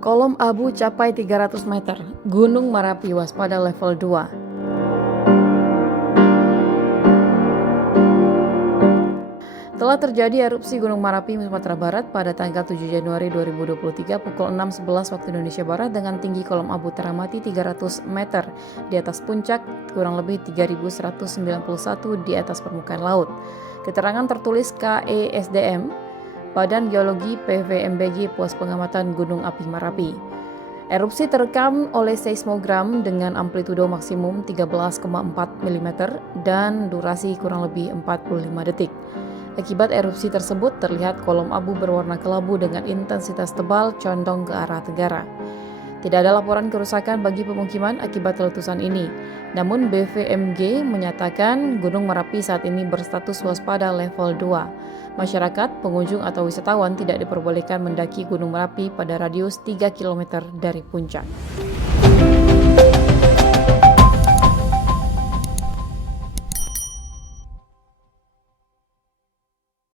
Kolom abu capai 300 meter, Gunung Merapi waspada level 2. Telah terjadi erupsi Gunung Merapi, Sumatera Barat pada tanggal 7 Januari 2023 pukul 6.11 waktu Indonesia Barat dengan tinggi kolom abu teramati 300 meter di atas puncak, kurang lebih 3.191 di atas permukaan laut. Keterangan tertulis KESDM, Badan Geologi PVMBG Pos Pengamatan Gunung Api Merapi. Erupsi terekam oleh seismogram dengan amplitudo maksimum 13,4 mm dan durasi kurang lebih 45 detik. Akibat erupsi tersebut terlihat kolom abu berwarna kelabu dengan intensitas tebal condong ke arah tenggara. Tidak ada laporan kerusakan bagi pemukiman akibat letusan ini. Namun BVMG menyatakan Gunung Merapi saat ini berstatus waspada level 2. Masyarakat, pengunjung atau wisatawan tidak diperbolehkan mendaki Gunung Merapi pada radius 3 km dari puncak.